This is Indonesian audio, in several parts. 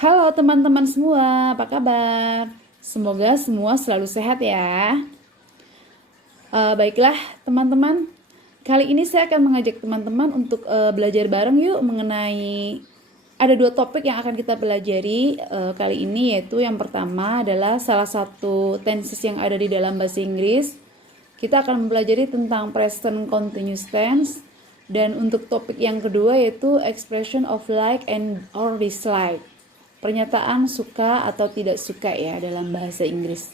Halo teman-teman semua, apa kabar? Semoga semua selalu sehat ya. Baiklah teman-teman, kali ini saya akan mengajak teman-teman untuk belajar bareng yuk mengenai ada dua topik yang akan kita pelajari kali ini, yaitu yang pertama adalah salah satu tenses yang ada di dalam bahasa Inggris. Kita akan mempelajari tentang present continuous tense, dan untuk topik yang kedua yaitu expression of like and or dislike. Pernyataan suka atau tidak suka ya dalam bahasa Inggris.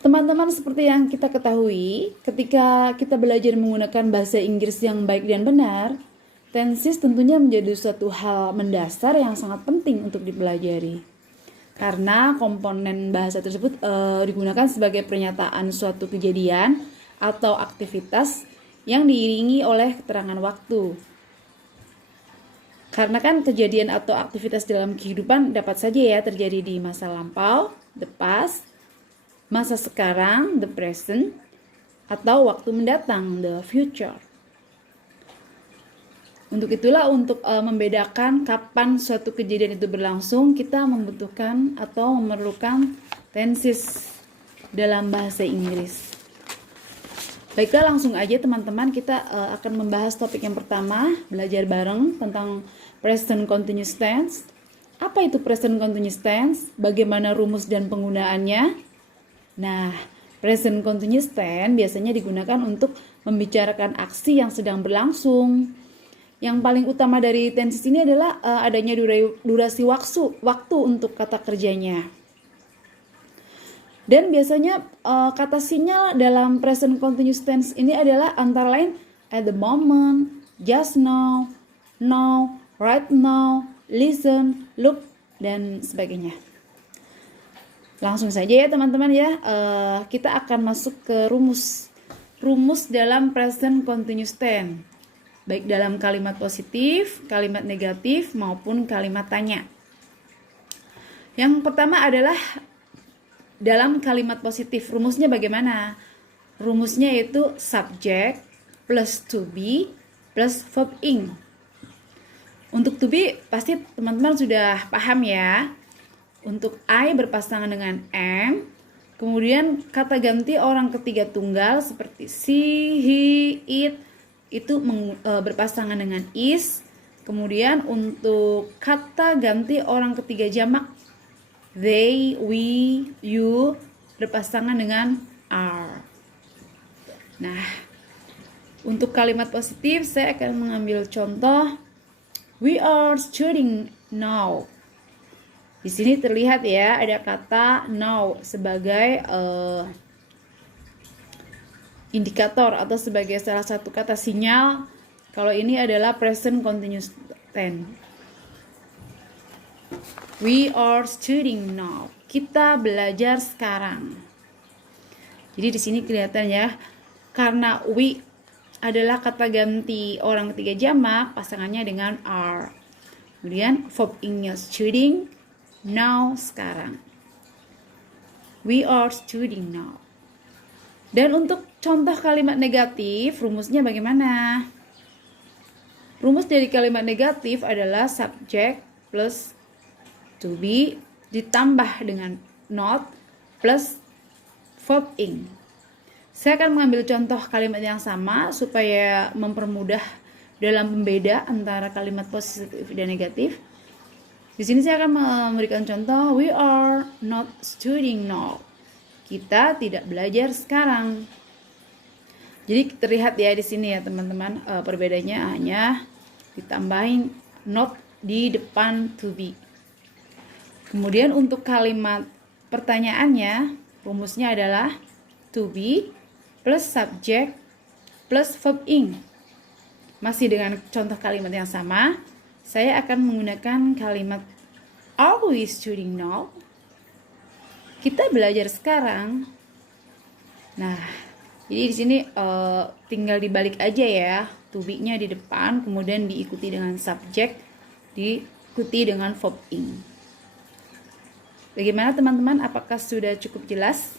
Teman-teman, seperti yang kita ketahui, ketika kita belajar menggunakan bahasa Inggris yang baik dan benar, tenses tentunya menjadi suatu hal mendasar yang sangat penting untuk dipelajari. Karena komponen bahasa tersebut digunakan sebagai pernyataan suatu kejadian atau aktivitas yang diiringi oleh keterangan waktu. Karena kan kejadian atau aktivitas dalam kehidupan dapat saja ya terjadi di masa lampau, the past, masa sekarang, the present, atau waktu mendatang, the future. Untuk itulah, untuk membedakan kapan suatu kejadian itu berlangsung, kita membutuhkan atau memerlukan tenses dalam bahasa Inggris. Baiklah, langsung aja teman-teman, kita akan membahas topik yang pertama, belajar bareng tentang present continuous tense. Apa itu present continuous tense? Bagaimana rumus dan penggunaannya? Nah, present continuous tense biasanya digunakan untuk membicarakan aksi yang sedang berlangsung. Yang paling utama dari tenses ini adalah adanya durasi waktu untuk kata kerjanya. Dan biasanya kata sinyal dalam present continuous tense ini adalah antara lain at the moment, just now, now, right now, listen, look, dan sebagainya. Langsung saja ya teman-teman ya, kita akan masuk ke rumus dalam present continuous tense, baik dalam kalimat positif, kalimat negatif, maupun kalimat tanya. Yang pertama adalah dalam kalimat positif. Rumusnya bagaimana? Rumusnya yaitu subject plus to be plus verb ing. Untuk to be pasti teman-teman sudah paham ya. Untuk I berpasangan dengan am, kemudian kata ganti orang ketiga tunggal seperti she, he, it itu berpasangan dengan is. Kemudian untuk kata ganti orang ketiga jamak, they, we, you berpasangan dengan are. Nah, untuk kalimat positif saya akan mengambil contoh we are studying now. Di sini terlihat ya ada kata now sebagai indikator atau sebagai salah satu kata sinyal kalau ini adalah present continuous tense. We are studying now. Kita belajar sekarang. Jadi di sini kelihatan ya, karena we adalah kata ganti orang ketiga jamak, pasangannya dengan are. Kemudian verb ing-nya studying, now sekarang. We are studying now. Dan untuk contoh kalimat negatif, rumusnya bagaimana? Rumus dari kalimat negatif adalah subject plus to be ditambah dengan not plus verb ing. Saya akan mengambil contoh kalimat yang sama supaya mempermudah dalam membeda antara kalimat positif dan negatif. Di sini saya akan memberikan contoh we are not studying now. Kita tidak belajar sekarang. Jadi terlihat ya di sini ya teman-teman, perbedaannya hanya ditambahin not di depan to be. Kemudian untuk kalimat pertanyaannya, rumusnya adalah to be plus subject plus verb ing. Masih dengan contoh kalimat yang sama, saya akan menggunakan kalimat are we studying now? Kita belajar sekarang. Nah, jadi di sini tinggal dibalik aja ya, to be-nya di depan, kemudian diikuti dengan subject, diikuti dengan verb ing. Bagaimana teman-teman? Apakah sudah cukup jelas?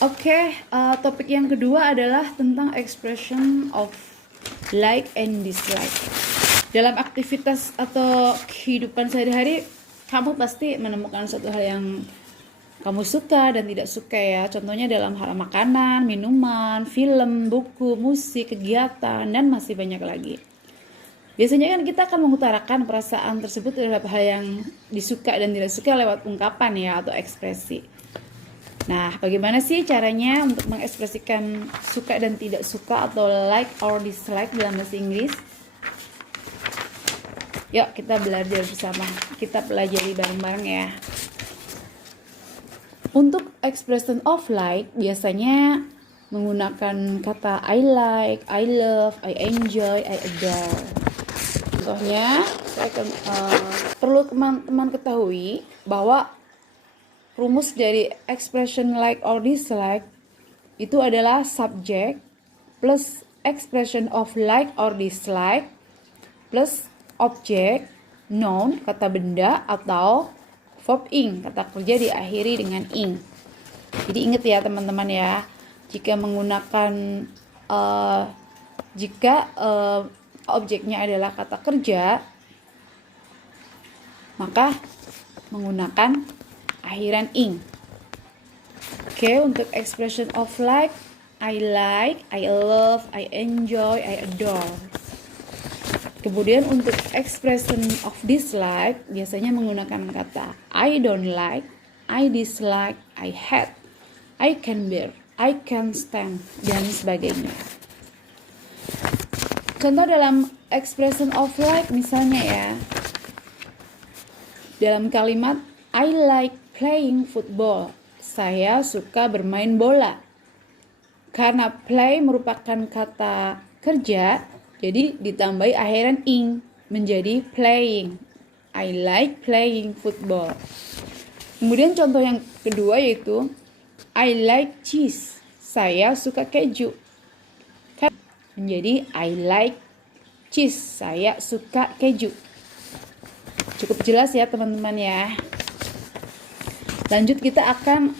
Oke, topik yang kedua adalah tentang expression of like and dislike. Dalam aktivitas atau kehidupan sehari-hari, kamu pasti menemukan suatu hal yang kamu suka dan tidak suka ya. Contohnya dalam hal makanan, minuman, film, buku, musik, kegiatan, dan masih banyak lagi. Biasanya kan kita akan mengutarakan perasaan tersebut terhadap hal yang disuka dan tidak suka lewat ungkapan ya atau ekspresi. Nah, bagaimana sih caranya untuk mengekspresikan suka dan tidak suka atau like or dislike dalam bahasa Inggris? Yuk kita belajar bersama, kita pelajari bareng-bareng ya. Untuk expression of like biasanya menggunakan kata I like, I love, I enjoy, I adore. Contohnya, saya akan, perlu teman-teman ketahui bahwa rumus dari expression like or dislike itu adalah subject plus expression of like or dislike plus objek, noun, kata benda, atau verb ing, kata kerja diakhiri dengan ing. Jadi ingat ya teman-teman ya, jika menggunakan objeknya adalah kata kerja, maka menggunakan akhiran ing. Oke, untuk expression of like, I love, I enjoy, I adore. Kemudian untuk expression of dislike biasanya menggunakan kata I don't like, I dislike, I hate, I can bear, I can stand, dan sebagainya. Contoh dalam expression of like misalnya ya, dalam kalimat I like playing football, saya suka bermain bola. Karena play merupakan kata kerja, jadi ditambahi akhiran ing menjadi playing. I like playing football. Kemudian contoh yang kedua yaitu I like cheese. Saya suka keju. Menjadi I like cheese. Saya suka keju. Cukup jelas ya teman-teman ya. Lanjut kita akan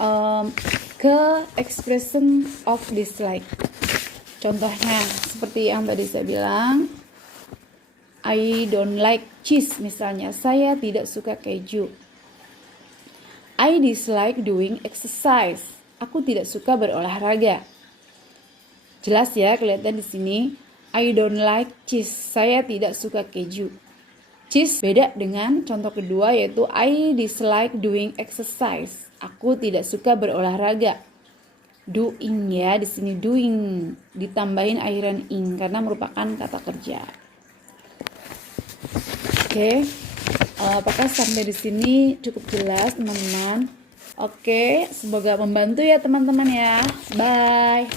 ke expression of dislike. Contohnya seperti yang tadi saya bilang, I don't like cheese misalnya, saya tidak suka keju. I dislike doing exercise, aku tidak suka berolahraga. Jelas ya, kelihatan di sini. I don't like cheese, saya tidak suka keju. Cheese beda dengan contoh kedua yaitu I dislike doing exercise, aku tidak suka berolahraga. Doing ya, di sini doing ditambahin akhiran ing karena merupakan kata kerja. Oke, apakah sampai di sini cukup jelas teman-teman? Oke, semoga membantu ya teman-teman ya. Bye.